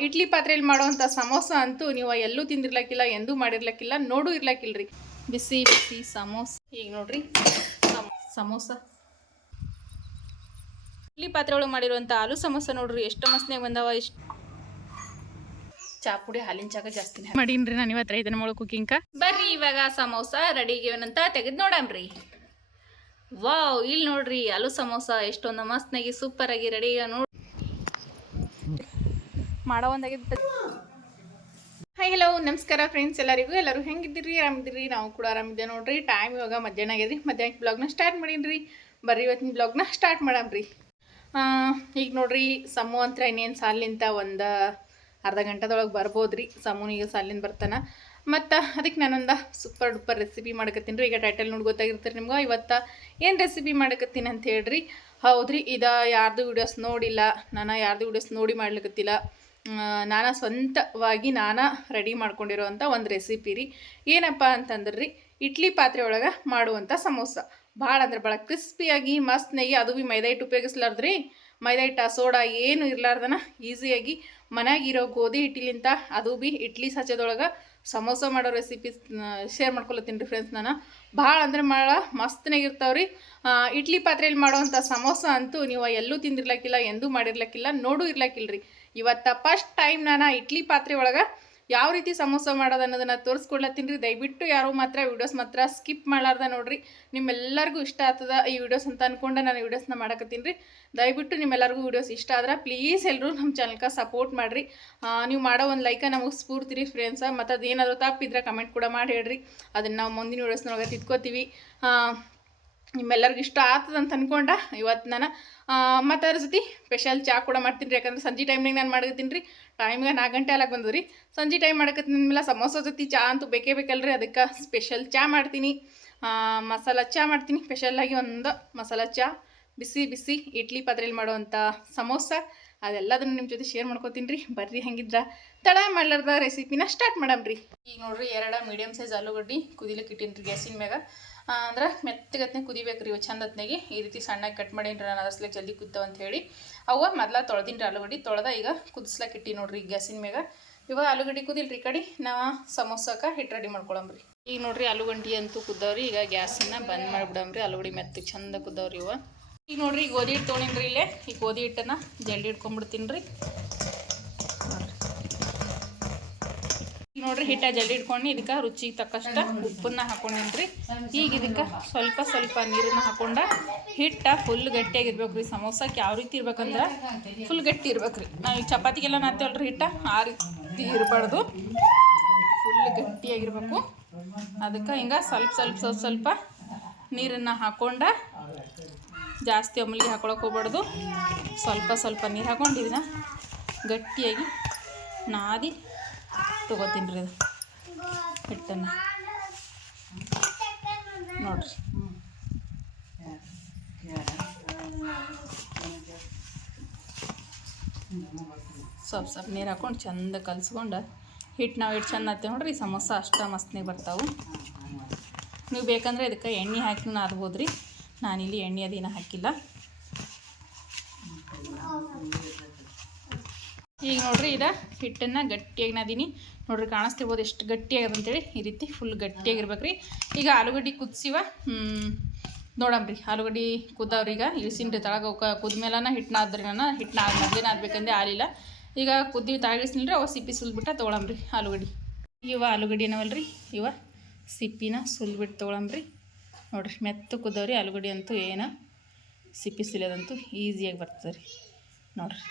ಇಡ್ಲಿ ಪಾತ್ರೆಯಲ್ಲಿ ಮಾಡುವಂಥ ಸಮೋಸ ಅಂತೂ ನೀವು ಎಲ್ಲೂ ತಿಂದಿರ್ಲಕ್ಕಿಲ್ಲ ಎಂದೂ ಮಾಡಿರ್ಲಕ್ಕಿಲ್ಲ ನೋಡು ಇರ್ಲಕ್ಕಿಲ್ರಿ. ಬಿಸಿ ಬಿಸಿ ಸಮೋಸ. ಈಗ ನೋಡ್ರಿ ಸಮ- ಸಮೋಸ. ಇಡ್ಲಿ ಪಾತ್ರೆ ಒಳಗೆ ಮಾಡಿರುವಂಥ ಆಲೂ ಸಮೋಸ ನೋಡ್ರಿ ಎಷ್ಟು ಮಸ್ತ್ನಾಗ ಬಂದವ ಎಷ್ಟು ಚಾಪುಡಿ ಹಾಲಿನ ಚಾಕ ಜಾಸ್ತಿ ಮಾಡೀನ್ರಿ ನಾನು ಇವತ್ತು ರೈತನ ಮೊಳ ಕುಕಿಂಗ ಬರ್ರಿ ಇವಾಗ ಸಮೋಸ ರೆಡಿಗೇವನಂತ ತೆಗೆದು ನೋಡಮ್ರಿ. ವಾವ್ ಇಲ್ಲಿ ನೋಡ್ರಿ ಆಲೂ ಸಮೋಸ ಎಷ್ಟೊಂದು ಮಸ್ತ್ನಾಗಿ ಸೂಪರ್ ಆಗಿ ರೆಡಿ ನೋಡಿ ಮಾಡೋ ಒಂದಾಗಿದ್ದ ಹಾಯ್ ಹಲೋ ನಮಸ್ಕಾರ ಫ್ರೆಂಡ್ಸ್ ಎಲ್ಲರಿಗೂ. ಎಲ್ಲರೂ ಹೆಂಗಿದ್ದೀರಿ? ಆರಾಮಿದ್ದೀರಿ? ನಾವು ಕೂಡ ಆರಾಮಿದ್ದೆ ನೋಡ್ರಿ ಟೈಮ್ ಇವಾಗ ಮಧ್ಯಾಹ್ನ ಆಗ್ಯದ್ರಿ ಮಧ್ಯಾಹ್ನ ಬ್ಲಾಗ್ನ ಸ್ಟಾರ್ಟ್ ಮಾಡೀನಿ ಬರ್ರಿ, ಇವತ್ತಿನ ಬ್ಲಾಗ್ನ ಸ್ಟಾರ್ಟ್ ಮಾಡಮ್ರಿ. ಈಗ ನೋಡ್ರಿ, ಸಮು ಅಂತ ಇನ್ನೇನು ಸಾಲಿಂತ ಒಂದು ಅರ್ಧ ಗಂಟೆದೊಳಗೆ ಬರ್ಬೋದ್ರಿ. ಸಮೂನಿಗೆ ಸಾಲಿಂದ ಬರ್ತಾನೆ. ಮತ್ತು ಅದಕ್ಕೆ ನಾನೊಂದು ಸೂಪರ್ ಡೂಪರ್ ರೆಸಿಪಿ ಮಾಡಕತ್ತೀನಿ ರೀ. ಈಗ ಟೈಟಲ್ ನೋಡಿ ಗೊತ್ತಾಗಿರ್ತೀರಿ ನಿಮ್ಗೆ. ಇವತ್ತು ಏನು ರೆಸಿಪಿ ಮಾಡಕತ್ತೀನಿ ಅಂತ ಹೇಳ್ರಿ. ಹೌದ್ರಿ, ಇದು ಯಾರ್ದು ವಿಡಿಯೋಸ್ ನೋಡಿಲ್ಲ. ನಾನು ಯಾರ್ದು ವೀಡಿಯೋಸ್ ನೋಡಿ ಮಾಡ್ಲಿಕತ್ತಿಲ್ಲ. ನಾನು ಸ್ವಂತವಾಗಿ ನಾನು ರೆಡಿ ಮಾಡ್ಕೊಂಡಿರೋವಂಥ ಒಂದು ರೆಸಿಪಿ ರೀ. ಏನಪ್ಪ ಅಂತಂದ್ರೆ ರೀ ಇಡ್ಲಿ ಪಾತ್ರೆ ಒಳಗೆ ಮಾಡುವಂಥ ಸಮೋಸ. ಭಾಳ ಅಂದ್ರೆ ಭಾಳ ಕ್ರಿಸ್ಪಿಯಾಗಿ, ಮಸ್ತ್ ನೆಯ್ಯಿ, ಅದು ಭೀ ಮೈದಾ ಹಿಟ್ಟು ಉಪಯೋಗಿಸ್ಲಾರ್ದ್ರಿ ಮೈದಾ ಹಿಟ್ಟು, ಸೋಡಾ, ಏನು ಇರ್ಲಾರ್ದನ ಈಸಿಯಾಗಿ ಮನೆಯಾಗಿರೋ ಗೋಧಿ ಹಿಟ್ಟಿಲಿಂತ ಅದು ಭೀ ಇಡ್ಲಿ ಸಚದೊಳಗೆ ಸಮೋಸ ಮಾಡೋ ರೆಸಿಪಿ ಶೇರ್ ಮಾಡ್ಕೊಳತ್ತೀನಿ ರೀ ಫ್ರೆಂಡ್ಸ್ ನಾನು. ಭಾಳ ಅಂದ್ರೆ ಭಾಳ ಮಸ್ತ್ನಾಗ ರೀ. ಇಡ್ಲಿ ಪಾತ್ರೆಯಲ್ಲಿ ಮಾಡುವಂಥ ಸಮೋಸ ಅಂತೂ ನೀವು ಎಲ್ಲೂ ತಿಂದಿರ್ಲಕ್ಕಿಲ್ಲ ಎಂದೂ ಮಾಡಿರ್ಲಕ್ಕಿಲ್ಲ ನೋಡು ಇರ್ಲಕ್ಕಿಲ್ರಿ ಇವತ್ತು ಫಸ್ಟ್ ಟೈಮ್ ನಾನು ಇಡ್ಲಿ ಪಾತ್ರೆ ಒಳಗೆ ಯಾವ ರೀತಿ ಸಮೋಸ ಮಾಡೋದು ಅನ್ನೋದನ್ನು ತೋರಿಸ್ಕೊಡ್ಲತ್ತೀನಿ ರೀ. ದಯವಿಟ್ಟು ಯಾರು ಮಾತ್ರ ವಿಡಿಯೋಸ್ ಮಾತ್ರ ಸ್ಕಿಪ್ ಮಾಡಲಾರ್ದ ನೋಡ್ರಿ. ನಿಮ್ಮೆಲ್ಲರಿಗೂ ಇಷ್ಟ ಆಗ್ತದ ಈ ವಿಡಿಯೋಸ್ ಅಂತ ಅನ್ಕೊಂಡು ನಾನು ವೀಡಿಯೋಸ್ನ ಮಾಡಕತ್ತೀನಿ ರೀ. ದಯವಿಟ್ಟು ನಿಮ್ಮೆಲ್ಲರಿಗೂ ವಿಡಿಯೋಸ್ ಇಷ್ಟ ಆದ್ರೆ ಪ್ಲೀಸ್ ಎಲ್ಲರೂ ನಮ್ಮ ಚಾನಲ್ಗೆ ಸಪೋರ್ಟ್ ಮಾಡಿರಿ. ನೀವು ಮಾಡೋ ಒಂದು ಲೈಕ ನಮಗೆ ಸ್ಫೂರ್ತಿ ರೀ ಫ್ರೆಂಡ್ಸ ಮತ್ತು ಅದೇನಾದರೂ ತಪ್ಪಿದ್ರೆ ಕಮೆಂಟ್ ಕೂಡ ಮಾಡಿ ಹೇಳ್ರಿ. ಅದನ್ನು ನಾವು ಮುಂದಿನ ವೀಡಿಯೋಸ್ನೊಳಗೆ ತಿದ್ಕೋತೀವಿ. ನಿಮ್ಮೆಲ್ಲರಿಗೂ ಇಷ್ಟ ಆಗ್ತದೆ ಅಂತ ಅನ್ಕೊಂಡ. ಇವತ್ತು ನಾನು ಮತ್ತು ಅದ್ರ ಜೊತೆ ಸ್ಪೆಷಲ್ ಚಾ ಕೂಡ ಮಾಡ್ತೀನಿ ರೀ. ಯಾಕಂದ್ರೆ ಸಂಜೆ ಟೈಮ್ನಾಗ ನಾನು ಮಾಡ್ತೀನಿ ರೀ. ಟೈಮ್ಗೆ ನಾಲ್ಕು ಗಂಟೆ ಅಲ್ಲಿ ಬಂದವು ರೀ ಸಂಜೆ ಟೈಮ್ ಮಾಡಕತ್ತೀನಿ ಮೇಲೆ ಸಮೋಸ ಜೊತೆ ಚಾ ಅಂತೂ ಬೇಕೇ ಬೇಕಲ್ರಿ. ಅದಕ್ಕೆ ಸ್ಪೆಷಲ್ ಚಾ ಮಾಡ್ತೀನಿ. ಮಸಾಲ ಚಾ ಮಾಡ್ತೀನಿ. ಸ್ಪೆಷಲ್ಲಾಗಿ ಒಂದು ಮಸಾಲ ಚಾ, ಬಿಸಿ ಬಿಸಿ ಇಡ್ಲಿ ಪಾತ್ರೆಯಲ್ಲಿ ಮಾಡುವಂಥ ಸಮೋಸ. ಅದೆಲ್ಲದನ್ನು ನಿಮ್ಮ ಜೊತೆ ಶೇರ್ ಮಾಡ್ಕೊತೀನಿ ರೀ. ಬರ್ರಿ ಹಂಗಿದ್ರ. ತಡ ಮಾಡ್ಲಾರ್ದ ರೆಸಿಪಿನ ಸ್ಟಾರ್ಟ್ ಮಾಡಮ್ರಿ ಈಗ ನೋಡ್ರಿ ಎರಡು ಮೀಡಿಯಮ್ ಸೈಜ್ ಆಲೂಗಡ್ಡಿ ಕುದಿಲಿಕ್ಕೆ ಇಟ್ಟಿನಿ ರೀ ಗ್ಯಾಸಿನ ಮ್ಯಾಗ. ಅಂದ್ರೆ ಮೆತ್ತಗತ್ನೆ ಕುದಿಬೇಕು ಇವು ಚಂದ ಈ ರೀತಿ ಸಣ್ಣಗೆ ಕಟ್ ಮಾಡೀನಿ ನಾನು ಅದಸ್ಲಿಕ್ಕೆ ಜಲ್ದಿ ಕುದ್ದಾವ ಅಂತ ಹೇಳಿ. ಅವ ಮೊದಲ ತೊಳೆದಿನಿ ಆಲೂಗಡ್ಡಿ, ತೊಳೆದ ಈಗ ಕುದಿಸ್ಲಕ್ಕೆ ಇಟ್ಟಿ ನೋಡ್ರಿ ಗ್ಯಾಸಿನ ಮ್ಯಾಗ. ಇವಾಗ ಆಲೂಗಡ್ಡಿ ಕುದಿಲ್ರಿ ಕಡೆ, ನಾವು ಸಮೋಸಕ್ಕೆ ಹಿಟ್ಟು ರೆಡಿ ಮಾಡ್ಕೊಳಂಬ್ರಿ. ಈಗ ನೋಡ್ರಿ ಆಲೂಗಡ್ಡಿ ಅಂತೂ ಕುದ್ದವ್ರಿ, ಈಗ ಗ್ಯಾಸನ್ನ ಬಂದ್ ಮಾಡಿಬಿಡಂಬ್ರಿ, ಆಲೂಗಡ್ಡಿ ಮೆತ್ತಗೆ ಚಂದ ಕುದ್ದವ್ರಿ ಇವ. ಈಗ ನೋಡ್ರಿ ಗೋಧಿ ಹಿಟ್ಟು ತೊಗೊಂಡಿನ್ರಿ ಇಲ್ಲೇ. ಈ ಗೋಧಿ ಹಿಟ್ಟನ್ನು ಜಲ್ದಿ ಇಟ್ಕೊಂಡ್ಬಿಡ್ತೀನಿ ರೀ ನೋಡ್ರಿ ಹಿಟ್ಟ ಜಲ್ಲಿ ಇಟ್ಕೊಂಡು ಇದಕ್ಕೆ ರುಚಿಗೆ ತಕ್ಕಷ್ಟ ಉಪ್ಪನ್ನ ಹಾಕೊಂಡೇನ್ರಿ. ಈಗ ಇದಕ್ಕೆ ಸ್ವಲ್ಪ ಸ್ವಲ್ಪ ನೀರನ್ನ ಹಾಕೊಂಡ ಹಿಟ್ಟ ಫುಲ್ ಗಟ್ಟಿಯಾಗಿರ್ಬೇಕು ರೀ ಸಮೋಸಕ್ಕೆ ಯಾವ ರೀತಿ ಇರ್ಬೇಕಂದ್ರೆ ಫುಲ್ ಗಟ್ಟಿ ಇರ್ಬೇಕು ರೀ ನಾವು ಚಪಾತಿಗೆಲ್ಲ ನಾತೇವಲ್ರಿ ಹಿಟ್ಟ? ಆ ರೀತಿ ಇರಬಾರ್ದು. ಫುಲ್ ಗಟ್ಟಿಯಾಗಿರ್ಬೇಕು. ಅದಕ್ಕೆ ಹಿಂಗೆ ಸ್ವಲ್ಪ ಸ್ವಲ್ಪ ಸ್ವಲ್ಪ ಸ್ವಲ್ಪ ನೀರನ್ನು ಹಾಕೊಂಡ ಜಾಸ್ತಿ ಒಮ್ಮಲಿಗೆ ಹಾಕೊಳಕ್ಕೆ ಹೋಗ್ಬಾರ್ದು. ಸ್ವಲ್ಪ ಸ್ವಲ್ಪ ನೀರು ಹಾಕೊಂಡು ಇದನ್ನ ಗಟ್ಟಿಯಾಗಿ ನಾದಿ ತೊಗೋತೀನಿ ರೀ ಹಿಟ್ಟನ್ನು. ನೋಡ್ರಿ. ಸ್ವಲ್ಪ ಸ್ವಲ್ಪ ನೀರು ಹಾಕೊಂಡು ಚಂದ ಕಲ್ಸ್ಕೊಂಡು ಹಿಟ್ಟು ನಾವು ಹಿಟ್ಟು ಚಂದ ಹತ್ತೆ ನೋಡ್ರಿ ಸಮೋಸ ಅಷ್ಟ ಮಸ್ತ್ನಾಗ ಬರ್ತಾವೆ. ನೀವು ಬೇಕಂದ್ರೆ ಇದಕ್ಕೆ ಎಣ್ಣೆ ಹಾಕಿ ನಾದ್ಬೋದು ರೀ ನಾನಿಲ್ಲಿ ಎಣ್ಣೆ ಅದೇನು ಹಾಕಿಲ್ಲ. ಈಗ ನೋಡ್ರಿ ಇದ ಹಿಟ್ಟನ್ನು ಗಟ್ಟಿಯಾಗಿ ನಾದೀನಿ ನೋಡ್ರಿ ಕಾಣಿಸ್ತಿರ್ಬೋದು ಎಷ್ಟು ಗಟ್ಟಿಯಾಗದ ಅಂತೇಳಿ ಈ ರೀತಿ ಫುಲ್ ಗಟ್ಟಿಯಾಗಿರ್ಬೇಕು ರೀ ಈಗ ಆಲೂಗಡ್ಡೆ ಕುದಿಸಿವ ನೋಡಂಬ್ರಿ ಆಲೂಗಡ್ಡೆ ಕುದ್ದಾವ್ರಿ ಈಗ. ಇಳಿಸಿನ ರೀ ತಳಗ ಕುದ್ಮೇಲನ ಹಿಟ್ಟು ನಾದ್ರಿ ನಾನು. ಹಿಟ್ಟು ನಾದ್ ಮೊದಲೇ ನಾದ್ಬೇಕಂದ್ರೆ ಆಲಿಲ್ಲ. ಈಗ ಕುದ್ದಿ ತಾಗಿಸ್ನಿಲ್ರಿ ಅವ ಸಿಪ್ಪಿ ಸುಲ್ಬಿಟ್ಟ ತೊಗೊಳಂಬ್ರಿ ಆಲೂಗಡ್ಡೆ. ಇವ ಆಲೂಗಡ್ಡೆನವಲ್ರಿ ಇವ ಸಿಪ್ಪಿನ ಸುಲ್ಬಿಟ್ಟು ತೊಗೊಳಂಬ್ರಿ ನೋಡ್ರಿ ಮೆತ್ತ ಕುದ್ದವ್ರಿ ಆಲೂಗಡ್ಡೆ ಅಂತೂ ಏನು ಸಿಪ್ಪಿ ಸುಲಿಯೋದಂತೂ ಈಸಿಯಾಗಿ ಬರ್ತದೆ ರೀ ನೋಡ್ರಿ.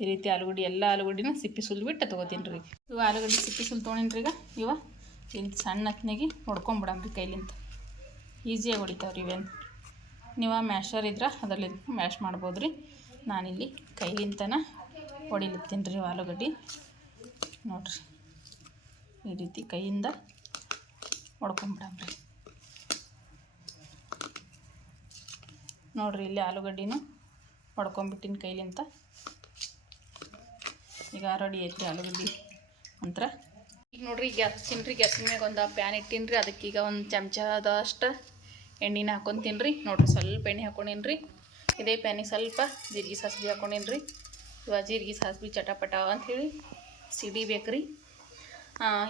ಈ ರೀತಿ ಆಲೂಗಡ್ಡೆ, ಎಲ್ಲ ಆಲೂಗಡ್ಡಿನ ಸಿಪ್ಪಿ ಸುಲ್ಬಿಟ್ಟು ತೊಗೋತೀನಿ ರೀ ಇವು ಆಲೂಗಡ್ಡೆ, ಸಿಪ್ಪಿ ಸುಲ್ ತೊಗೊಂಡಿನಿ ರೀ ಈಗ. ಇವ ಇಲ್ಲಿ ಸಣ್ಣ ಹತ್ನಾಗಿ ಹೊಡ್ಕೊಂಬಿಡಮ್ರಿ ಕೈಲಿಂತ ಈಸಿಯಾಗಿ ಹೊಡಿತಾವ್ರಿ ಇವೇನು. ನೀವು ಮ್ಯಾಶರ್ ಇದ್ರೆ ಅದರಲ್ಲಿ ಮ್ಯಾಶ್ ಮಾಡ್ಬೋದು ರೀ. ನಾನಿಲ್ಲಿ ಕೈಲಿಂತನ ಹೊಡಿಲತ್ತೀನಿ ರೀ ಆಲೂಗಡ್ಡೆ. ನೋಡ್ರಿ. ಈ ರೀತಿ ಕೈಯಿಂದ ಹೊಡ್ಕೊಂಬಿಡಮ್ರಿ ನೋಡ್ರಿ, ಇಲ್ಲಿ ಆಲೂಗಡ್ಡಿನೂ ಹೊಡ್ಕೊಂಬಿಟ್ಟಿನಿ ಕೈಲಿಂತ. ಈಗ ರೆಡಿ ಐತ್ರಿ ಆಲೂಗಡ್ಡಿ. ನಂತರ ಈಗ ನೋಡ್ರಿ ಗ್ಯಾಸ್ ತಿನ್ರಿ ಗ್ಯಾಸಿನ ಮ್ಯಾಗ ಒಂದು ಪ್ಯಾನ್ ಇಟ್ಟಿನ್ರಿ. ಅದಕ್ಕೆ ಈಗ ಒಂದು ಚಮಚದಷ್ಟು ಎಣ್ಣೆನ ಹಾಕೊಂಡು ತಿನ್ರಿ. ನೋಡ್ರಿ, ಸ್ವಲ್ಪ ಎಣ್ಣೆ ಹಾಕೊಂಡಿನ್ರಿ. ಇದೇ ಪ್ಯಾನಿಗೆ ಸ್ವಲ್ಪ ಜೀರಿಗೆ ಸಾಸಿವೆ ಹಾಕೊಂಡಿನ್ರಿ. ಇವಾಗ ಜೀರಿಗೆ ಸಾಸ್ಬಿ ಚಟಪಟ ಅಂಥೇಳಿ ಸಿಡಿಬೇಕ್ರಿ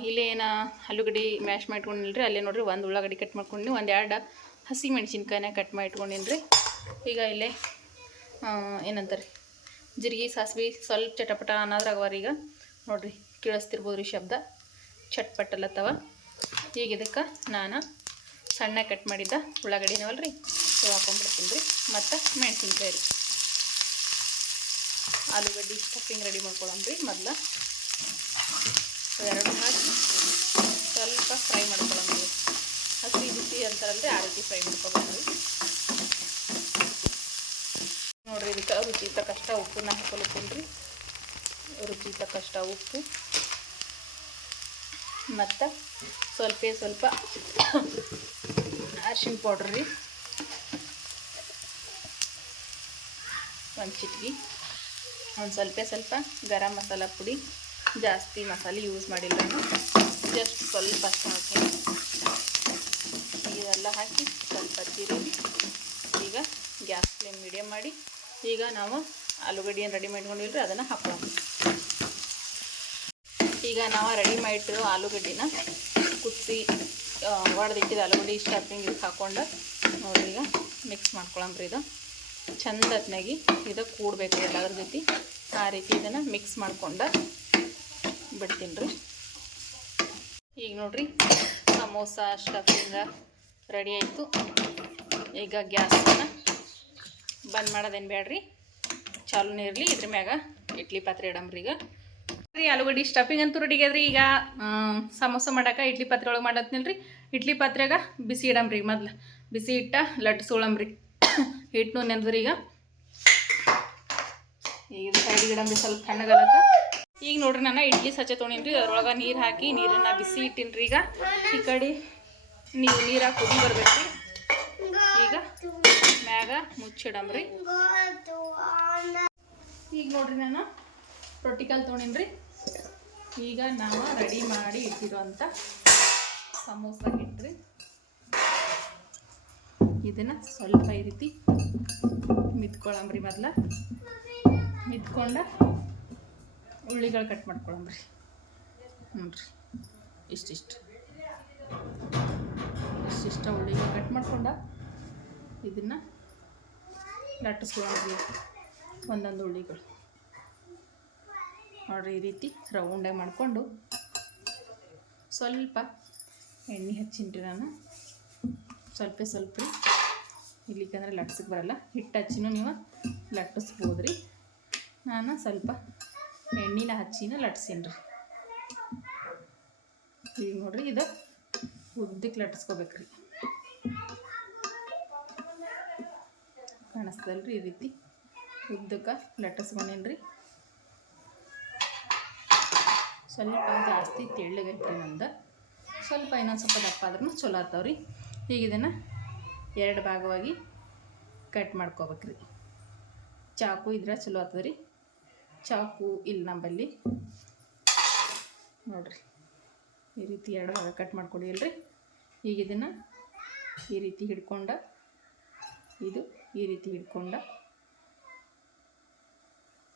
ಇಲ್ಲೇ ಏನು ಆಲೂಗಡ್ಡೆ ಮ್ಯಾಶ್ ಮಾಡ್ಕೊಂಡಿಲ್ರಿ ಅಲ್ಲೇ ನೋಡ್ರಿ, ಒಂದು ಉಳ್ಳಾಗಡ್ಡಿ ಕಟ್ ಮಾಡ್ಕೊಂಡು ಒಂದು ಎರಡು ಹಸಿ ಮೆಣಸಿನ್ಕಾಯಿನ ಕಟ್ ಮಾಡಿ ಇಟ್ಕೊಂಡಿನ್ರಿ ಈಗ ಇಲ್ಲೇ ಏನಂತಾರೆ? ಜೀರಿಗೆ, ಸಾಸ್ವಿ ಸ್ವಲ್ಪ ಚಟಪಟ ಅನ್ನೋದ್ರಾಗವ್ರಿ ಈಗ. ನೋಡಿರಿ ಕೇಳಿಸ್ತಿರ್ಬೋದು ರೀ ಶಬ್ದ ಚಟ್ಪಟ್ಟಲ್ಲತ್ತವ ಈಗ ಇದಕ್ಕೆ ನಾನು ಸಣ್ಣ ಕಟ್ ಮಾಡಿದ್ದ ಉಳ್ಳಾಗಡ್ಡಿನವಲ್ಲ ರೀ ಇವು ಹಾಕೊಂಡ್ಬಿಡ್ತೀನಿ ರೀ. ಮತ್ತು ಮೆಣಸಿನ್ಕಾಯಿ ರೀ. ಆಲೂಗಡ್ಡಿ ಸ್ಟಫಿಂಗ್ ರೆಡಿ ಮಾಡ್ಕೊಳ್ಳೋಣ ರೀ ಮೊದಲು. ಎರಡು ಹಾಕಿ ಸ್ವಲ್ಪ ಫ್ರೈ ಮಾಡ್ಕೊಳ್ಳೋಣ ಹಸಿ ಬಿಸಿ ರೀ ಆ ರೀತಿ ಫ್ರೈ ಮಾಡ್ಕೊಬೇಕು ರೀ ನೋಡ್ರಿ ಇದಕ್ಕೆ ರುಚಿ ತಕ್ಕಷ್ಟ ಉಪ್ಪನ್ನ ಹಾಕೊಳತ್ತೀನಿ ರೀ ರುಚಿ ತಕ್ಕಷ್ಟ ಉಪ್ಪು. ಮತ್ತು ಸ್ವಲ್ಪ ಸ್ವಲ್ಪ ಅರ್ಶಿಣ ಪೌಡ್ರ್ ರೀ. ಒಂದು ಚಿಟ್ಗಿ ಒಂದು ಸ್ವಲ್ಪ ಸ್ವಲ್ಪ ಗರಂ ಮಸಾಲ ಪುಡಿ. ಜಾಸ್ತಿ ಮಸಾಲೆ ಯೂಸ್ ಮಾಡಿಲ್ಲ ಜಸ್ಟ್ ಸ್ವಲ್ಪ ಅಷ್ಟು ಹಾಕಿ ಇದೆಲ್ಲ ಹಾಕಿ ಸ್ವಲ್ಪ ಜೀರಿಗೆ. ಈಗ ಗ್ಯಾಸ್ ಫ್ಲೇಮ್ ಮೀಡಿಯಮ್ ಮಾಡಿ. ಈಗ ನಾವು ಆಲೂಗಡ್ಡೆ ಏನು ರೆಡಿ ಮಾಡ್ಕೊಂಡಿಲ್ರಿ ಅದನ್ನು ಹಾಕೋಣ ಈಗ ನಾವು ರೆಡಿ ಮಾಡಿಟ್ಟಿರೋ ಆಲೂಗಡ್ಡಿನ ಕುದಿಸಿ ಒಡೆದಿಟ್ಟಿದ್ದು ಆಲೂಗಡ್ಡೆ ಸ್ಟಫಿಂಗ್ ಇದಕ್ಕೆ ಹಾಕ್ಕೊಂಡು ನೋಡಿ ಈಗ ಮಿಕ್ಸ್ ಮಾಡ್ಕೊಳಂಬ್ರಿ ಇದು. ಚಂದ ಹೊತ್ನಾಗಿ ಇದು ಕೂಡಬೇಕು ಎಲ್ಲದ್ರ ಜೊತೆ. ಆ ರೀತಿ ಇದನ್ನು ಮಿಕ್ಸ್ ಮಾಡ್ಕೊಂಡು ಬಿಡ್ತೀನಿ ರೀ ಈಗ ನೋಡಿರಿ, ಸಮೋಸ ಸ್ಟಫಿಂಗ ರೆಡಿ ಆಯಿತು. ಈಗ ಗ್ಯಾಸನ್ನು ಬಂದ್ ಮಾಡೋದೇನು ಬೇಡ್ರಿ ಚಾಲೂನೇ ಇರಲಿ, ಇದ್ರ ಮ್ಯಾಗ ಇಡ್ಲಿ ಪಾತ್ರೆ ಇಡಂಬ್ರಿ ಈಗ. ರೀ ಆಲೂಗಡ್ಡಿ ಸ್ಟಫಿಂಗ್ ಅಂತೂ ರೆಡಿ ಅದ್ರಿ ಈಗ. ಸಮೋಸ ಮಾಡಕ್ಕೆ ಇಡ್ಲಿ ಪಾತ್ರೆ ಒಳಗೆ ಮಾಡತ್ನಿಲ್ರಿ. ಇಡ್ಲಿ ಪಾತ್ರೆಗ ಬಿಸಿ ಇಡಂಬ್ರಿ ಮೊದ್ಲು. ಬಿಸಿ ಇಟ್ಟ ಲಟ್ಸೋಳಂಬ್ರಿ ಹಿಟ್ಟು ನೆಂದ್ರಿ ಈಗ. ಈಗ ಸೈಡಿಗೆ ಇಡಂಬ್ರಿ ಸ್ವಲ್ಪ ತಣ್ಣಗಲಕ್ಕ ಈಗ ನೋಡ್ರಿ ನಾನು ಇಡ್ಲಿ ಸಚ್ಚೆ ತೊಗೊಂಡಿನ್ರಿ. ಅದ್ರೊಳಗೆ ನೀರು ಹಾಕಿ, ನೀರನ್ನು ಬಿಸಿ ಇಟ್ಟಿನ್ರಿ ಈಗ. ಈ ಕಡೆ ನೀರು ನೀರಾಗಿ ಕುದಿ ಬರ್ಬೇಕು ಮ್ಯಾಗ ಮುಚ್ಚಿಡಮ್ರಿ ಈಗ ನೋಡ್ರಿ ನಾನು ರೊಟ್ಟಿಕಲ್ ತೊಗೊಂಡಿನ್ರಿ. ಈಗ ನಾವು ರೆಡಿ ಮಾಡಿ ಇಟ್ಟಿರೋಂಥ ಸಮೋಸ ಇಟ್ರಿ. ಇದನ್ನು ಸ್ವಲ್ಪ ಈ ರೀತಿ ಮಿದ್ಕೊಳ್ಳಂಬ್ರಿ ಮೊದಲ. ಮಿತ್ಕೊಂಡ ಉಳ್ಳಿಗಳು ಕಟ್ ಮಾಡ್ಕೊಳಂಬ್ರಿ. ನೋಡ್ರಿ, ಇಷ್ಟಿಷ್ಟು. ಇಷ್ಟಿಷ್ಟ ಉಳ್ಳಿಗಳು ಕಟ್ ಮಾಡ್ಕೊಂಡ ಇದನ್ನು ಲಟ್ಟಿಸ್ಕೊಳಂಬ್ರಿ ಒಂದೊಂದು ಉಳ್ಳಿಗಳು ನೋಡ್ರಿ ಈ ರೀತಿ ರೌಂಡಾಗಿ ಮಾಡಿಕೊಂಡು ಸ್ವಲ್ಪ ಎಣ್ಣೆ ಹಚ್ಚಿನ್ರಿ ನಾನು. ಸ್ವಲ್ಪ ಸ್ವಲ್ಪ. ಇಲ್ಲಿಕಂದ್ರೆ ಲಟ್ಸಕ್ಕೆ ಬರಲ್ಲ. ಹಿಟ್ಟು ಹಚ್ಚಿನೂ ನೀವು ಲಟ್ಟಿಸ್ಬೋದು ರೀ ನಾನು ಸ್ವಲ್ಪ ಎಣ್ಣೆನ ಹಚ್ಚಿನ ಲಟ್ಸೀನಿ ರೀ ಈಗ ನೋಡ್ರಿ ಇದು ಉದ್ದಕ್ಕೆ ಲಟ್ಟಿಸ್ಕೋಬೇಕ್ರಿ ಕಾಣಿಸ್ತದಲ್ರಿ ಈ ರೀತಿ? ಉದ್ದಕ್ಕೆ ರೀ ಸ್ವಲ್ಪ ಜಾಸ್ತಿ ತೆಳ್ಳಗೈತ್ರಿ ನಂದು ಸ್ವಲ್ಪ ಇನ್ನೊಂದು ಸ್ವಲ್ಪ ದಪ್ಪ ಆದ್ರೂ ಚಲೋ ಆತಾವ್ರಿ ಈಗ ಇದನ್ನು ಎರಡು ಭಾಗವಾಗಿ ಕಟ್ ಮಾಡ್ಕೋಬೇಕ್ರಿ. ಚಾಕು ಇದ್ರೆ ಚಲೋ ಆಗ್ತದೆ ರೀ ಚಾಕು ಇಲ್ಲ ನಂಬಲ್ಲಿ. ನೋಡ್ರಿ. ಈ ರೀತಿ ಎರಡು ಭಾಗ ಕಟ್ ಮಾಡ್ಕೊಂಡಿಲ್ರಿ ಈಗ ಇದನ್ನು ಈ ರೀತಿ ಹಿಡ್ಕೊಂಡು ಇದು ಈ ರೀತಿ ಹಿಡ್ಕೊಂಡ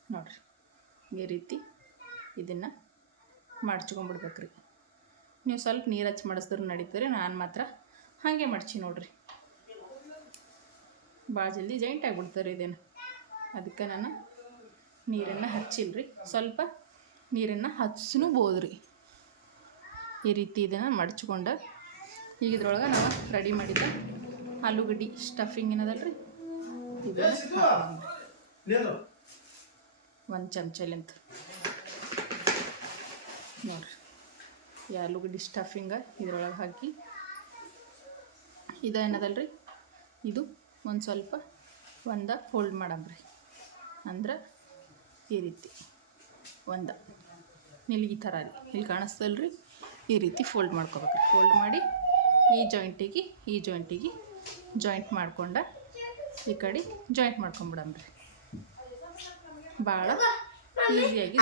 ನೋಡ್ರಿ, ಈ ರೀತಿ ಇದನ್ನು ಮಡ್ಚ್ಕೊಂಡ್ಬಿಡ್ಬೇಕ್ರಿ. ನೀವು ಸ್ವಲ್ಪ ನೀರು ಹಚ್ಚಿ ಮಾಡಿಸಿದ್ರು ನಡೀತದೆ, ನಾನು ಮಾತ್ರ ಹಾಗೆ ಮಡ್ಚಿ ನೋಡ್ರಿ. ಭಾಳ ಜಲ್ದಿ ಜಾಯಿಂಟ್ ಆಗಿಬಿಡ್ತಾರೆ ಇದೇನು. ಅದಕ್ಕೆ ನಾನು ನೀರನ್ನು ಹಚ್ಚಿಲ್ರಿ, ಸ್ವಲ್ಪ ನೀರನ್ನು ಹಚ್ಚನೂ ರೀ ಈ ರೀತಿ ಇದನ್ನು ಮಡ್ಚ್ಕೊಂಡು, ಈಗ ಇದ್ರೊಳಗೆ ನಾವು ರೆಡಿ ಮಾಡಿದ್ದ ಆಲೂಗಡ್ಡೆ ಸ್ಟಫಿಂಗ್ ಏನದಲ್ಲ ಹಾಕ್ಕೊಂಡ್ರಿ ಒಂದು ಚಮಚಲಿಂತ ನೋಡ್ರಿ. ಈ ಸ್ಟಫಿಂಗ ಇದ್ರೊಳಗೆ ಹಾಕಿ. ಇದು ಏನದಲ್ರಿ? ಇದು ಒಂದು ಸ್ವಲ್ಪ ಒಂದ ಫೋಲ್ಡ್ ರೀ ಅಂದ್ರೆ ಈ ರೀತಿ ಒಂದ. ನಿಲ್ಗಿ ಥರ ರೀ ಇಲ್ಲಿ ಕಾಣಿಸ್ತಲ್ರಿ? ಈ ರೀತಿ ಫೋಲ್ಡ್ ಮಾಡ್ಕೋಬೇಕು ಫೋಲ್ಡ್ ಮಾಡಿ ಈ ಜಾಯಿಂಟಿಗೆ ಈ ಜಾಯಿಂಟಿಗೆ ಜಾಯಿಂಟ್ ಮಾಡ್ಕೊಂಡ ಈ ಕಡೆ ಜಾಯಿಂಟ್ ಮಾಡ್ಕೊಂಬಿಡಂಬ್ರಿ. ಭಾಳ ಈಸಿಯಾಗಿ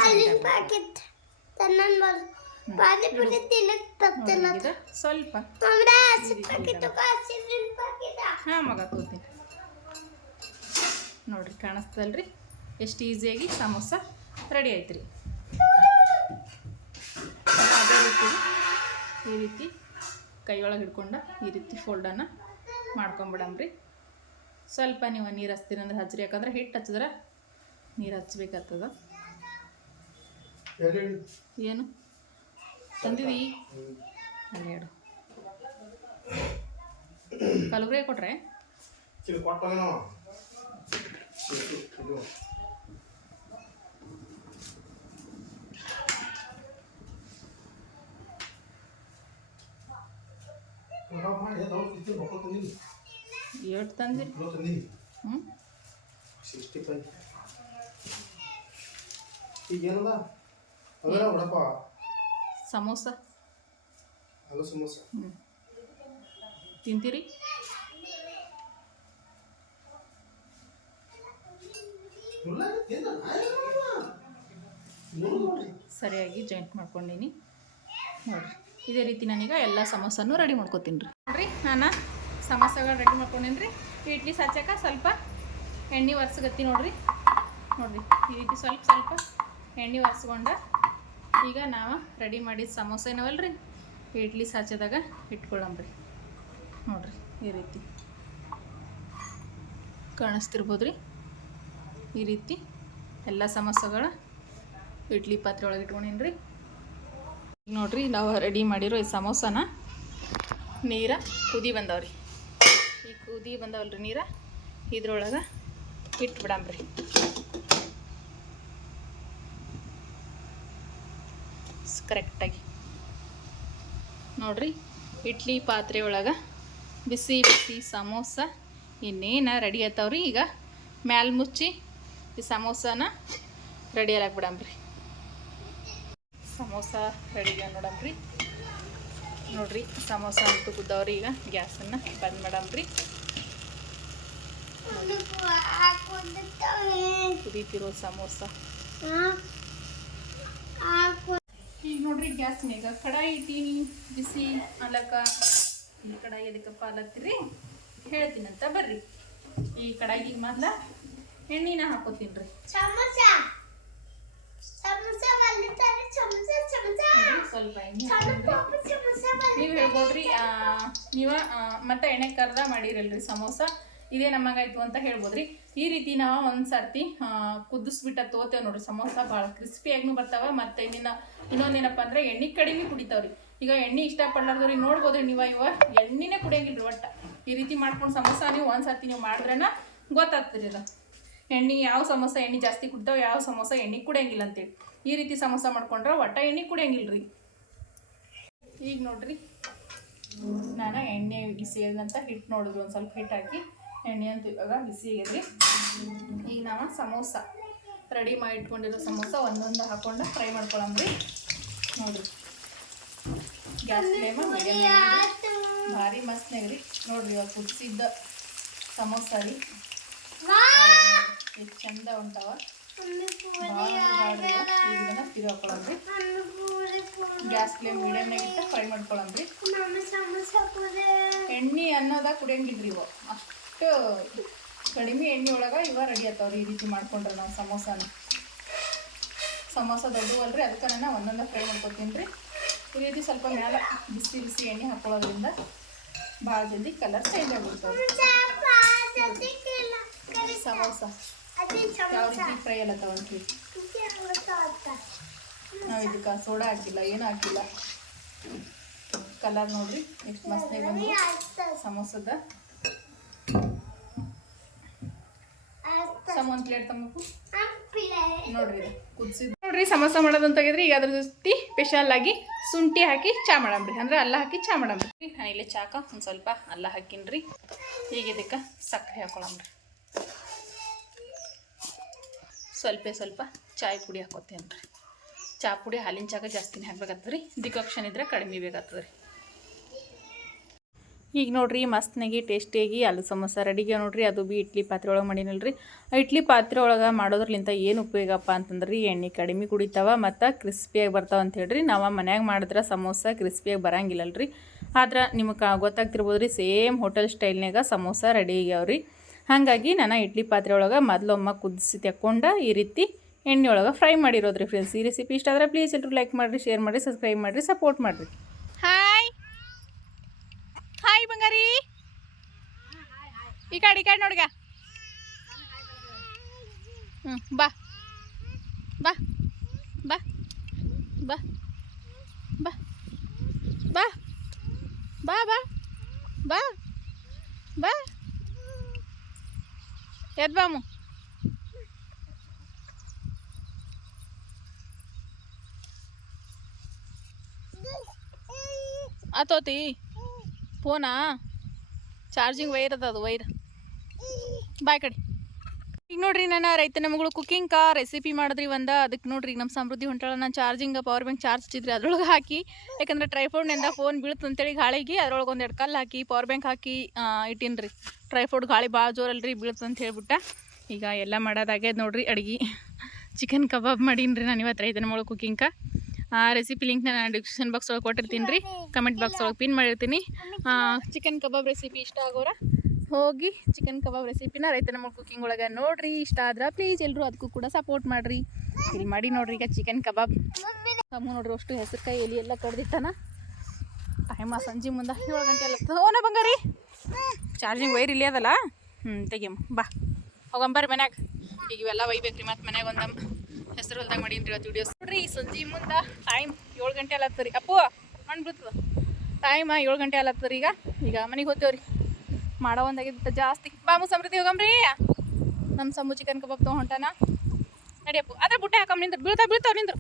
ಸ್ವಲ್ಪ. ಹಾಂ ಮಗ ಕೂತೀನಿ. ನೋಡ್ರಿ ಕಾಣಿಸ್ತಲ್ರಿ ಎಷ್ಟು ಈಸಿಯಾಗಿ ಸಮೋಸ ರೆಡಿ ಆಯ್ತು ರೀ ಅದೇ ರೀತಿ ಈ ರೀತಿ ಕೈಯೊಳಗೆ ಹಿಡ್ಕೊಂಡು ಈ ರೀತಿ ಫೋಲ್ಡನ್ನು ಮಾಡ್ಕೊಂಬಿಡಮ್ರಿ ಸ್ವಲ್ಪ ನೀವು ನೀರು ಹಚ್ತೀರಂದ್ರೆ ಹಚ್ಚಿರಿ ಯಾಕಂದ್ರೆ ಹಿಟ್ಟು ಹಚ್ಚಿದ್ರೆ ನೀರು ಹಚ್ಬೇಕಾಗ್ತದ. ಏನು? ತಂದಿದಿ? ಹನ್ನೆರಡು ಕಲಬುರಗಿ ಕೊಟ್ರೆ? ಎಷ್ಟು ತಂದಿರಿ. ಹ್ಞೂ ಸಿಕ್ಸ್ಟಿ ಫೈವ್ ಈಗೇನದ? ಅವೆಲ್ಲ ವಡಪ ಸಮೋಸ. ಅದು ಸಮೋಸ. ಹ್ಞೂ ತಿಂತೀರಿ? ಸರಿಯಾಗಿ ಜಾಯಿಂಟ್ ಮಾಡ್ಕೊಂಡೀನಿ. ನೋಡಿರಿ. ಇದೇ ರೀತಿ ನಾನೀಗ ಎಲ್ಲ ಸಮೋಸನೂ ರೆಡಿ ಮಾಡ್ಕೊತೀನಿ ರೀ. ನೋಡಿರಿ ನಾನು? ಸಮೋಸಗಳು ರೆಡಿ ಮಾಡ್ಕೊಂಡೇನಿ ರೀ ಇಡ್ಲಿ ಸಚ್ಚಕ ಸ್ವಲ್ಪ ಎಣ್ಣೆ ಒರೆಸ್ಗತ್ತಿ ನೋಡ್ರಿ. ನೋಡಿರಿ, ಈ ರೀತಿ ಸ್ವಲ್ಪ ಸ್ವಲ್ಪ ಎಣ್ಣೆ ಒರೆಸ್ಕೊಂಡ ಈಗ ನಾವು ರೆಡಿ ಮಾಡಿದ ಸಮೋಸ ರೀ ಇಡ್ಲಿ ಸಾಚದಾಗ ಇಟ್ಕೊಳ್ಳಂಬ್ರಿ ನೋಡಿರಿ, ಈ ರೀತಿ ಕಾಣಿಸ್ತಿರ್ಬೋದು ರೀ ಈ ರೀತಿ ಎಲ್ಲ ಸಮೋಸಗಳ ಇಡ್ಲಿ ಪಾತ್ರೆ ಒಳಗೆ ಇಟ್ಕೊಂಡೀನಿ ರೀ ನೋಡ್ರಿ, ನಾವು ರೆಡಿ ಮಾಡಿರೋ ಈ ಸಮೋಸನ ನೀರ ಕುದಿ ಬಂದವ್ರಿ. ಈ ಕುದಿ ಬಂದವಲ್ರಿ ನೀರ? ಇದ್ರೊಳಗೆ ಇಟ್ಬಿಡಂಬ್ರಿ. ಕರೆಕ್ಟಾಗಿ. ನೋಡ್ರಿ, ಇಡ್ಲಿ ಪಾತ್ರೆ ಒಳಗೆ ಬಿಸಿ ಬಿಸಿ ಸಮೋಸ ಇನ್ನೇನ ರೆಡಿ ಆಯ್ತಾವ್ರಿ. ಈಗ ಮ್ಯಾಲ್ ಮುಚ್ಚಿ ಈ ಸಮೋಸನ ರೆಡಿ ಬಿಡಂಬ್ರಿ ಸಮೋಸ ರೆಡಿ ನೋಡಂಬ್ರಿ. ನೋಡ್ರಿ ಸಮೋಸ ಅಂತೂ ಕುದ್ದವ್ರಿ ಈಗ ಗ್ಯಾಸನ್ನು ಬಂದ್ ಮಾಡಂಬ್ರಿ ಕುದೀತಿರೋ ಸಮೋಸ. ಈಗ ನೋಡ್ರಿ ಗ್ಯಾಸ್ ಮೇಗ ಕಡಾಯಿ ಇಟ್ಟೀನಿ ಬಿಸಿ ಅಲಕ. ಈ ಕಡಾಯಿ ಎದಕ್ಕಪ್ಪ ಅಲತ್ತೀರಿ ಹೇಳ್ತೀನಂತ ಬರ್ರಿ. ಈ ಕಡಾಯಿಗೆ ಮೊದ್ಲ ಎಣ್ಣೆನ ಹಾಕೋತೀನಿ ರೀ ಚಮಚ ಚಮಚ ಸ್ವಲ್ಪ ಎಣ್ಣೆ ಹೇಳ್ಬೋದ್ರಿ ನೀವ ಮತ್ತೆ ಎಣ್ಣೆ ಕರ್ದ ಮಾಡಿರಲ್ರಿ ಸಮೋಸ. ಇದೇ ನಮಗಾಯ್ತು ಅಂತ ಹೇಳ್ಬೋದ್ರಿ. ಈ ರೀತಿ ನಾವು ಒಂದು ಸರ್ತಿ ಆ, ಕುದಿಸ್ಬಿಟ್ಟ ತೋತೇವ್ ನೋಡ್ರಿ ಸಮೋಸ ಭಾಳ ಬರ್ತಾವೆ ಬರ್ತಾವ. ಮತ್ತೆ ನಿನ್ನ ಇನ್ನೊಂದೇನಪ್ಪ ಅಂದ್ರೆ ಎಣ್ಣೆ ಕಡಿಮೆ ಕುಡಿತಾವ್ರಿ. ಈಗ ಎಣ್ಣೆ ಇಷ್ಟಪಡ್ಲಾರ್ದವ್ರಿ ನೋಡ್ಬೋದ್ರಿ ನೀವು ಇವ. ಎಣ್ಣೆನೇ ಕುಡಿಯಂಗಿಲ್ರಿ ಒಟ್ಟ. ಈ ರೀತಿ ಮಾಡ್ಕೊಂಡು ಸಮೋಸ ನೀವು ಒಂದು ಸರ್ತಿ ನೀವು ಮಾಡಿದ್ರೇನ ಗೊತ್ತಾಗ್ತದ್ರಿ ಅದು. ಎಣ್ಣೆ ಯಾವ ಸಮೋಸ ಎಣ್ಣೆ ಜಾಸ್ತಿ ಕುಡ್ತಾವ ಯಾವ ಸಮೋಸ ಎಣ್ಣೆ ಕುಡಿಯಂಗಿಲ್ಲ ಅಂತೇಳಿ. ಈ ರೀತಿ ಸಮೋಸ ಮಾಡ್ಕೊಂಡ್ರೆ ಒಟ್ಟ ಎಣ್ಣೆ ಕುಡಿಯಂಗಿಲ್ರಿ. ಈಗ ನೋಡ್ರಿ. ನಾನು ಎಣ್ಣೆ ಬಿಸಿ ಅಂತ ಹಿಟ್ಟು ನೋಡಿದ್ವಿ ಒಂದು ಸ್ವಲ್ಪ ಹಿಟ್ಟು ಹಾಕಿ ಎಣ್ಣೆ ಅಂತ ಇವಾಗ ಬಿಸಿ ಆಗಿದ್ರಿ ಈಗ ನಾವು ಸಮೋಸ, ರೆಡಿ ಮಾಡಿ ಇಟ್ಕೊಂಡಿರೋ ಸಮೋಸ ಒಂದೊಂದು ಹಾಕೊಂಡು ಫ್ರೈ ಮಾಡ್ಕೊಳಂಬ್ರಿ ನೋಡ್ರಿ. ಗ್ಯಾಸ್ ಫ್ಲೇಮ ಭಾರಿ ಮಸ್ತ್ನಾಗ್ರಿ ನೋಡ್ರಿ ಇವಾಗ ಕುದಿಸಿದ್ದ ಸಮೋಸ ರೀ. ಎಷ್ಟು ಚಂದ ಉಂಟಾವ. ಇದನ್ನ ಹಾಕೊಳಂಬ್ರಿ ಗ್ಯಾಸ್ ಫ್ಲೇಮ್ ಮೀಡಿಯಮ್ನಾಗ ಇಟ್ಟು ಫ್ರೈ ಮಾಡ್ಕೊಳಂಬ್ರಿ ಎಣ್ಣೆ ಅನ್ನೋದ ಕುಡಿಯಂಗಿಲ್ರಿ ಇವು. ಅಷ್ಟು ಕಡಿಮೆ ಎಣ್ಣೆ ಒಳಗೆ ಇವ ರೆಡಿ ಆತಾವ್ರಿ ಈ ರೀತಿ ಮಾಡ್ಕೊಂಡ್ರೆ ನಾವು ಸಮೋಸನ. ಸಮೋಸ ದೊಡ್ಡವಲ್ರಿ ಅದಕ್ಕೆ ನಾನು ಒಂದೊಂದು ಫ್ರೈ ಮಾಡ್ಕೊತೀನಿ ರೀ ಈ ರೀತಿ ಸ್ವಲ್ಪ ಮೇಲೆ ಬಿಸಿ ಬಿಸಿ ಎಣ್ಣೆ ಹಾಕೊಳ್ಳೋದ್ರಿಂದ ಭಾಳ ಜಲ್ದಿ ಕಲರ್ ಚೇಂಜ್ ಆಗ್ಬಿಡ್ತಾವೆ ಸಮೋಸ. ಯಾವ ರೀತಿ ಫ್ರೈ ಎಲ್ಲ ತಗೊಂತೀವಿ ನಾವು ಇದಕ್ಕೆ ಸೋಡಾ ಹಾಕಿಲ್ಲ ಏನು ಹಾಕಿಲ್ಲ. ಕಲರ್ ನೋಡ್ರಿ ನೆಕ್ಸ್ಟ್ ಮಸ್ತ್ ಬಂದು ಸಮೋಸದ. ಪ್ಲೇಟ್ ನೋಡ್ರಿ ಕುದಿಸಿದ್. ನೋಡ್ರಿ ಸಮೋಸ ಮಾಡೋದು ಅಂತ ತೆಗೆದ್ರಿ ಈಗ ಅದ್ರ ಜೊತೆ ಸ್ಪೆಷಲ್ ಆಗಿ ಶುಂಠಿ ಹಾಕಿ ಚಾ ಮಾಡಂಬ್ರಿ ಅಂದ್ರೆ ಅಲ್ಲ ಹಾಕಿ ಚಾ ಮಾಡಂಬ್ರಿ ನಾನು ಇಲ್ಲಿ ಚಾಕ ಒಂದು ಸ್ವಲ್ಪ ಅಲ್ಲ ಹಾಕಿನ್ರಿ. ಈಗ ಇದಕ್ಕೆ ಸಕ್ಕರೆ ಹಾಕೊಳಂಬ್ರಿ ಸ್ವಲ್ಪ ಸ್ವಲ್ಪ ಚಾಯ್ ಪುಡಿ ಹಾಕೋತೇನ್ರಿ. ಚಾ ಪುಡಿ ಹಾಲಿನ ಚಾಕ ಜಾಸ್ತಿನೇ ಹಾಕ್ಬೇಕಾಗ್ತದೆ ರೀ ಡಿಕಾಕ್ಷನ್ ಇದ್ರೆ ಕಡಿಮೆ ಬೇಕಾಗ್ತದೆ ರೀ ಈಗ ನೋಡ್ರಿ ಮಸ್ತ್ನಾಗಿ ಟೇಸ್ಟಿಯಾಗಿ ಆಲೂ ಸಮೋಸ ರೆಡಿಗೆ ನೋಡ್ರಿ. ಅದು ಬಿ ಇಡ್ಲಿ ಪಾತ್ರೆ ಒಳಗೆ ಮಾಡಿನಲ್ರಿ. ಆ ಇಡ್ಲಿ ಪಾತ್ರೆ ಒಳಗೆ ಮಾಡೋದ್ರಲಿಂತ ಏನು ಉಪಯೋಗಪ್ಪ ಅಂತಂದ್ರೆ ಎಣ್ಣೆ ಕಡಿಮೆ ಕುಡಿತಾವ ಮತ್ತು ಕ್ರಿಸ್ಪಿಯಾಗಿ ಬರ್ತಾವೆ ಅಂತ ಹೇಳ್ರಿ. ನಾವು ಮನ್ಯಾಗ ಮಾಡಿದ್ರೆ ಸಮೋಸ ಕ್ರಿಸ್ಪಿಯಾಗಿ ಬರಂಗಿಲ್ಲಲ್ರಿ. ಆದ್ರೆ ನಿಮಗೆ ಗೊತ್ತಾಗ್ತಿರ್ಬೋದು ರೀ ಸೇಮ್ ಹೋಟೆಲ್ ಸ್ಟೈಲ್ನಾಗ ಸಮೋಸ ರೆಡಿ ಆಗ್ಯಾವ್ರಿ. ಹಾಗಾಗಿ ನಾನು ಇಡ್ಲಿ ಪಾತ್ರೆ ಒಳಗೆ ಮೊದಲೊಮ್ಮ ಕುದಿಸಿ ತೆಕ್ಕೊಂಡು ಈ ರೀತಿ ಎಣ್ಣೆ ಒಳಗೆ ಫ್ರೈ ಮಾಡಿರೋದ್ರಿ ಫ್ರೆಂಡ್ಸ್ ಈ ರೆಸಿಪಿ ಇಷ್ಟ ಆದರೆ ಪ್ಲೀಸ್ ಎಲ್ಲರೂ ಲೈಕ್ ಮಾಡಿರಿ ಶೇರ್ ಮಾಡಿರಿ ಸಬ್ಸ್ಕ್ರೈಬ್ ಮಾಡಿರಿ ಸಪೋರ್ಟ್ ಮಾಡಿರಿ. ಹಾಯ್ ಹಾಯ್ ಬಂಗಾರಿ. ಈ ಕಡೆ ಈ ಕಡೆ ನೋಡ್ಗ ಹ್ಞೂ ಬಾ. ಬಾ. ಬಾ. ಬಾ. ಬಾ. ಬಾ. ಬಾ ಬಾ. ಬಾ. ಬಾ. ಎದ್ ಬಾಮು. ಆತೋತಿ. ಫೋನಾ ಚಾರ್ಜಿಂಗ್ ವೈರ್ ಅದ ಅದು ವೈರ್ ಬಾಯ್ ಕಡೆ. ಈಗ ನೋಡ್ರಿ ನಾನು ರೈತನ ಮಗಳು ಕುಕ್ಕಿಂಗ್ಕ ರೆಸಿಪಿ ಮಾಡಿದ್ರಿ ಒಂದು. ಅದಕ್ಕೆ ನೋಡ್ರಿ ನಮ್ಮ ಸಮೃದ್ಧಿ ಹೊಂಟಾಳ. ನಾನು ಚಾರ್ಜಿಂಗ್ ಪವರ್ ಬ್ಯಾಂಕ್ ಚಾರ್ಜ್ ಹಚ್ಚಿದ್ರಿ ಅದ್ರೊಳಗೆ ಹಾಕಿ. ಯಾಕಂದ್ರೆ ಟ್ರೈಫೋಡ್ನಿಂದ ಫೋನ್ ಬೀಳ್ತು ಅಂತೇಳಿ ಗಾಳಿಗೆ. ಅದ್ರೊಳಗೆ ಒಂದು ಎರಡು ಕಲ್ಲು ಹಾಕಿ ಪವರ್ ಬ್ಯಾಂಕ್ ಹಾಕಿ ಇಟ್ಟಿನ್ರಿ. ಟ್ರೈಫೋಡ್ ಗಾಳಿ ಭಾಳ ಜೋರಲ್ರಿ ಬೀಳ್ತು ಅಂತ ಹೇಳ್ಬಿಟ್ಟ. ಈಗ ಎಲ್ಲ ಮಾಡೋದಾಗ್ಯದ ನೋಡ್ರಿ ಅಡ್ಗೆ. ಚಿಕನ್ ಕಬಾಬ್ ಮಾಡೀನಿ ರೀ ನಾನು ಇವತ್ತು ರೈತನ ಮಗಳು ಕುಕಿಂಗ ಆ ರೆಸಿಪಿ ಲಿಂಕ್ನ ನಾನು ಡಿಸ್ಕ್ರಿಪ್ಷನ್ ಬಾಕ್ಸ್ ಒಳಗೆ ಕೊಟ್ಟಿರ್ತೀನಿ ರೀ ಕಮೆಂಟ್ ಬಾಕ್ಸ್ ಒಳಗೆ ಪಿನ್ ಮಾಡಿರ್ತೀನಿ. ಚಿಕನ್ ಕಬಾಬ್ ರೆಸಿಪಿ ಇಷ್ಟ ಆಗೋರ? ಹೋಗಿ ಚಿಕನ್ ಕಬಾಬ್ ರೆಸಿಪಿನ ರೈತನ ನಮ್ಮ ಕುಕಿಂಗ್ ಒಳಗೆ ನೋಡ್ರಿ. ಇಷ್ಟ ಆದ್ರೆ ಪ್ಲೀಸ್ ಎಲ್ಲರೂ ಅದಕ್ಕೂ ಕೂಡ ಸಪೋರ್ಟ್ ಮಾಡಿರಿ. ಇಲ್ಲಿ ಮಾಡಿ ನೋಡ್ರಿ ಈಗ ಚಿಕನ್ ಕಬಾಬ್ ಕಮ್ಮು ನೋಡ್ರಿ ಅಷ್ಟು ಹೆಸರುಕಾಯಿ ಎಲೆ ಎಲ್ಲ ಕಡ್ದಿತ್ತಾನ. ಟೈಮ ಸಂಜೆ ಮುಂದೆ ಏಳು ಗಂಟೆ ಎಲ್ಲ ಓನ ಬಂಗಾರಿ? ಚಾರ್ಜಿಂಗ್ ವೈರ್ ಇಲ್ಲಿ ಅದಲ್ಲ? ಹ್ಞೂ ತೆಗಿಯಮ್ಮ. ಬಾ. ಹೋಗಂಬರ್ರಿ ಮನ್ಯಾಗ. ಈಗ ಇವೆಲ್ಲ ಒಯ್ಬೇಕ್ರಿ ಮತ್ತೆ ಮನ್ಯಾಗ ಒಂದಮ್ಮ ಹೆಸರು ಹೊಲ್ದಾಗ ಮಾಡೀನಿ ಇವತ್ತು ವಿಡಿಯೋಸ್ ನೋಡ್ರಿ ಸಂಜೆ ಮುಂದೆ ಟೈಮ್ ಏಳು ಗಂಟೆ ಅಲ್ಲತ್ತರಿ ಅಪ್ಪು ಮಣ್ಣು ಬಿಡ್ತದ ಟೈಮ್ ಏಳು ಗಂಟೆ ಅಲ್ಲತ್ತರಿ ಈಗ. ಈಗ ಮನೆಗೆ ಹೋಗ್ತೇವ್ರಿ. ಮಾಡೋ ಒಂದಾಗಿದ್ದ ಜಾಸ್ತಿ. ಬಾಮು ಸಮೃದ್ಧಿ ಹೋಗಮ್ರಿ. ನಮ್ಮ ಸಮು ಚಿಕನ್ ಕಬಾಬ್ ತೊಗೊಂಟಾನ ನಡಿಯಪ್ಪು ಅದ್ರ ಬುಟ್ಟೆ ಹಾಕಮ್ ನಿಂದ್ರು. ಬೀಳ್ತಾ ಬೀಳ್ತಾವ ನಿಂದ್ರು.